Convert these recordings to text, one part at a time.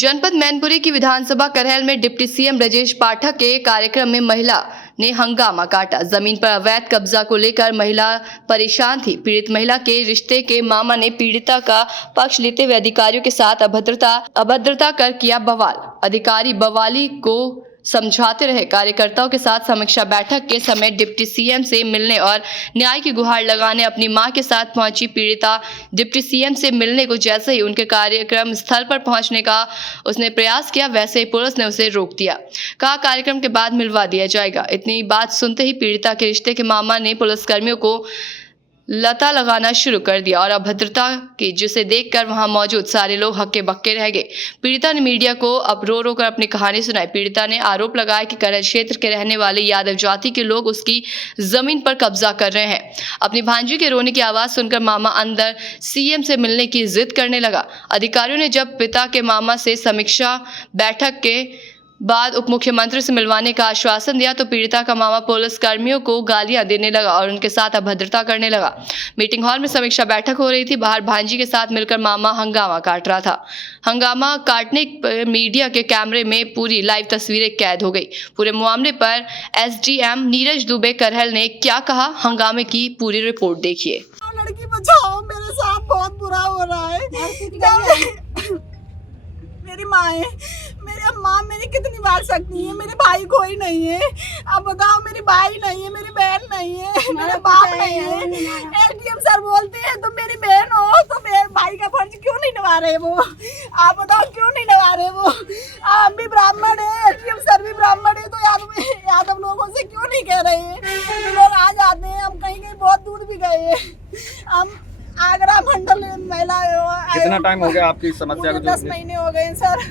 जनपद मैनपुरी की विधानसभा करहल में डिप्टी सीएम ब्रजेश पाठक के कार्यक्रम में महिला ने हंगामा काटा। जमीन पर अवैध कब्जा को लेकर महिला परेशान थी। पीड़ित महिला के रिश्ते के मामा ने पीड़िता का पक्ष लेते हुए अधिकारियों के साथ अभद्रता कर किया बवाल। अधिकारी बवाली को समझाते रहे। कार्यकर्ताओं के साथ समीक्षा बैठक के समय डिप्टी सीएम से मिलने और न्याय की गुहार लगाने अपनी मां के साथ पहुंची पीड़िता डिप्टी सीएम से मिलने को जैसे ही उनके कार्यक्रम स्थल पर पहुंचने का उसने प्रयास किया, वैसे ही पुलिस ने उसे रोक दिया। कहा कार्यक्रम के बाद मिलवा दिया जाएगा। इतनी बात सुनते ही पीड़िता के रिश्ते के मामा ने पुलिसकर्मियों को लता लगाना शुरू कर दिया और अभद्रता की, जिसे देखकर वहां मौजूद सारे लोग हक्के बक्के रह गए। पीड़िता ने मीडिया को अब रो रो कर अपनी कहानी सुनाई। पीड़िता ने आरोप लगाया कि करहल क्षेत्र के रहने वाले यादव जाति के लोग उसकी जमीन पर कब्जा कर रहे हैं। अपनी भांजी के रोने की आवाज सुनकर मामा अंदर सीएम से मिलने की जिद करने लगा। अधिकारियों ने जब पिता के मामा से समीक्षा बैठक के बाद उप मुख्यमंत्री से मिलवाने का आश्वासन दिया तो पीड़िता का मामा पुलिस कर्मियों को गालियां देने लगा और उनके साथ अभद्रता करने लगा। मीटिंग हॉल में समीक्षा बैठक हो रही थी। बाहर भांजी के साथ मिलकर मामा हंगामा काट रहा था। हंगामा काटने पर मीडिया के कैमरे में पूरी लाइव तस्वीरें कैद हो गई। पूरे मामले पर एसडीएम नीरज दुबे करहल ने क्या कहा, हंगामे की पूरी रिपोर्ट देखिए। लड़की बचाओ, मेरे साथ बहुत बुरा हो रहा है। मेरी माँ है, मेरी माँ मेरी कितनी बार सकती है। मेरे भाई कोई नहीं है। अब बताओ, मेरी भाई नहीं है, मेरी बहन नहीं है, मेरा बाप नहीं है। एसडीएम सर बोलते हैं तो मेरी बहन हो तो मेरे भाई का फर्ज क्यों नहीं निभा रहे वो? आप बताओ क्यों नहीं निभा रहे वो? हम भी ब्राह्मण है, एसडीएम सर भी ब्राह्मण है, तो यादव लोगों से क्यों नहीं कह रहे हैं? लोग आ जाते हैं, हम कहीं कहीं बहुत दूर भी गए हैं। हम आगरा मंडल महिला। कितना टाइम हो गया आपकी समस्या को? 10 महीने हो गए सर।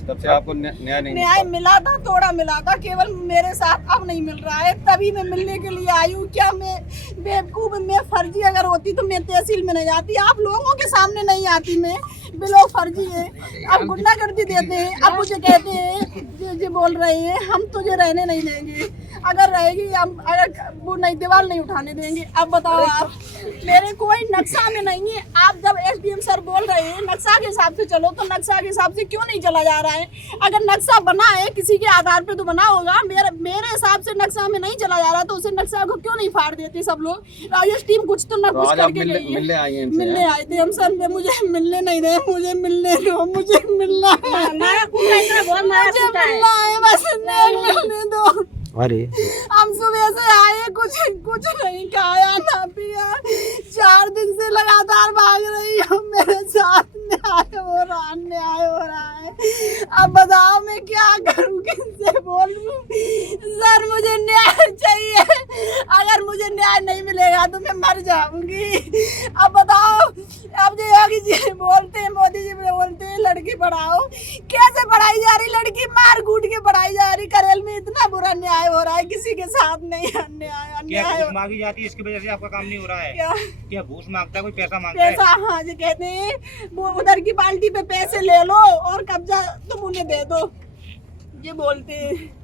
तब से आपको न्याय मिला था, थोड़ा मिला था, केवल मेरे साथ अब नहीं मिल रहा है। तभी मैं मिलने के लिए आई हूँ। क्या मैं बेवकूफ? मैं फर्जी अगर होती तो मैं तहसील में नहीं जाती। आप लोगों के सामने नहीं आती मैं। बिलो फर्जी है। अब गुंडागर्दी देते हैं, अब मुझे कहते हैं जो बोल रहे हैं हम तुझे रहने नहीं देंगे। अगर रहेगी हम, अगर वो नहीं दीवार नहीं उठाने देंगे। अब बताओ आप, मेरे कोई नक्शा में नहीं है। आप जब एसडीएम सर बोल रहे हैं नक्शा के हिसाब से चलो, तो नक्शा के हिसाब से क्यों नहीं चला जा रहा है? अगर नक्शा बना है किसी के आधार पे तो बना होगा। मेरे हिसाब से नक्शा में नहीं चला जा रहा, तो उसे नक्शा को क्यों नहीं फाड़ देते सब लोग? राजेश टीम कुछ तो न कुछ करके गई है। मिलने आए थे हम सर, मुझे मिलने नहीं रहे। मुझे मिलने दो, मुझे मिलना है, मुझे मिलना है, बस मिलने दो। अरे हम सुबह से आए, कुछ नहीं खाया ना पिया। 4 दिन से लगातार भाग रही हूँ। मेरे साथ न्याय हो रहा है। अब बताओ मैं क्या करूँ, किससे बोलूँ? सर मुझे न्याय चाहिए। अगर मुझे न्याय नहीं मिलेगा तो मैं मर जाऊंगी। अब बताओ, अब जो योगी जी बोलते हैं, मोदी जी बोलते हैं लड़की पढ़ाओ। कैसे पढ़ाई जा रही लड़की? मार कूट के पढ़ाई जा रही। करहल में इतना बुरा न्याय हो रहा है, किसी के साथ नहीं अन्याय। क्या घूस मांगी जाती है, इसकी वजह से आपका काम नहीं हो रहा है? क्या घूस मांगता है, कोई पैसा मांगता है? पैसा, हाँ जी, कहते हैं वो उधर की पार्टी पे पैसे ले लो और कब्जा तुम उन्हें दे दो। ये बोलते हैं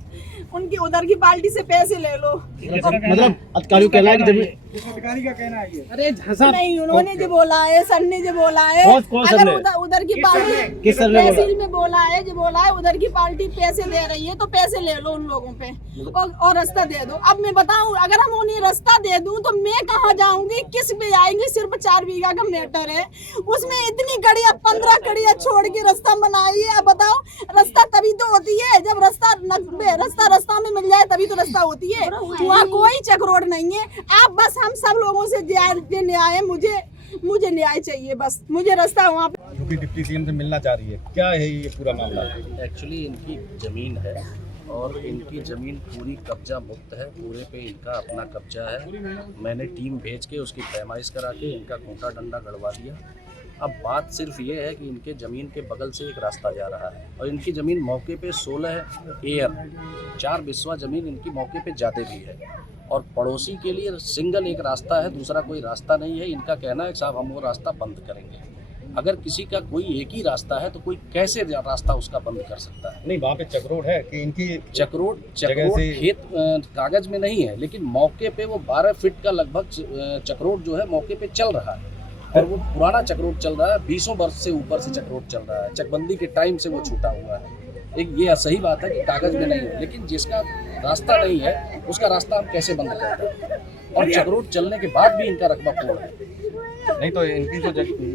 उनकी उधर की पार्टी से पैसे ले लो। मतलब अधिकारियों का अधिकारी का कहना है ये। अरे नहीं, उन्होंने जो बोला है, सर ने जो बोला है, अगर उधर की पार्टी तहसील में बोला है, जो बोला है उधर की पार्टी पैसे दे रही है तो पैसे ले लो उन लोगों पे और रास्ता दे दो। अब मैं बताऊं, अगर हम उन्हें रास्ता दे दूं तो मैं कहाँ जाऊंगी, किस पे आएंगे? सिर्फ 4 बीघा का मैटर है, उसमें इतनी कड़िया 15 कड़िया छोड़ के रास्ता बनाई है। अब बताओ, रास्ता तभी तो होती है जब रास्ता में मिल जाए, तभी तो रास्ता होती है। वहाँ कोई चक रोड नहीं है। आप बस हम सब लोगों से न्याय, मुझे न्याय चाहिए, बस मुझे रास्ता वहाँ पे। जो कि डिप्टी सीएम से मिलना चाह रही है, क्या है ये पूरा मामला? एक्चुअली इनकी ज़मीन है और इनकी ज़मीन पूरी कब्जा मुक्त है। पूरे पे इनका अपना कब्जा है। मैंने टीम भेज के उसकी पैमाइश करा के इनका खूंटा डंडा गड़वा दिया। अब बात सिर्फ ये है कि इनके ज़मीन के बगल से एक रास्ता जा रहा है और इनकी ज़मीन मौके पे 16 एयर 4 बिस्वा ज़मीन इनकी मौके पे ज़्यादा भी है और पड़ोसी के लिए सिंगल एक रास्ता है, दूसरा कोई रास्ता नहीं है। इनका कहना है साहब हम वो रास्ता बंद करेंगे। अगर किसी का कोई एक ही रास्ता है तो कोई कैसे रास्ता उसका बंद कर सकता है? नहीं, वहाँ पे चक्रोड है कि इनकी चक्रोड खेत कागज में नहीं है, लेकिन मौके पे वो 12 फीट का लगभग चक्रोड जो है मौके पे चल रहा है और वो पुराना चक्रोट चल रहा है, 20 वर्ष से ऊपर से चक्रोट चल रहा है। चकबंदी के टाइम से वो छूटा हुआ है। एक ये सही बात है कि कागज में नहीं है, लेकिन जिसका रास्ता नहीं है उसका रास्ता हम कैसे बंद करते हैं? और चक्रोट चलने के बाद भी इनका रकबा पूर्ण है। नहीं तो इनकी जो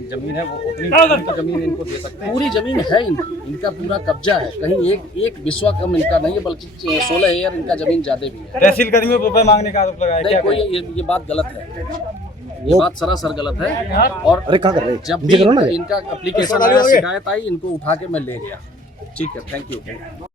जमीन है वो उतनी तो जमीन इनको दे सकते हैं। पूरी जमीन है इनका पूरा कब्जा है। कहीं एक विश्वा कम इनका नहीं है, बल्कि 16 एकड़ इनका जमीन ज्यादा भी है। तहसील कर्मियों को रुपए मांगने का आरोप लगाया। नहीं, कोई ये बात गलत है। ये बात सरासर गलत है। और अरे क्या कर रहे हैं? जब भी इनका एप्लीकेशन आया, शिकायत आई, इनको उठा के मैं ले गया। ठीक है, थैंक यू।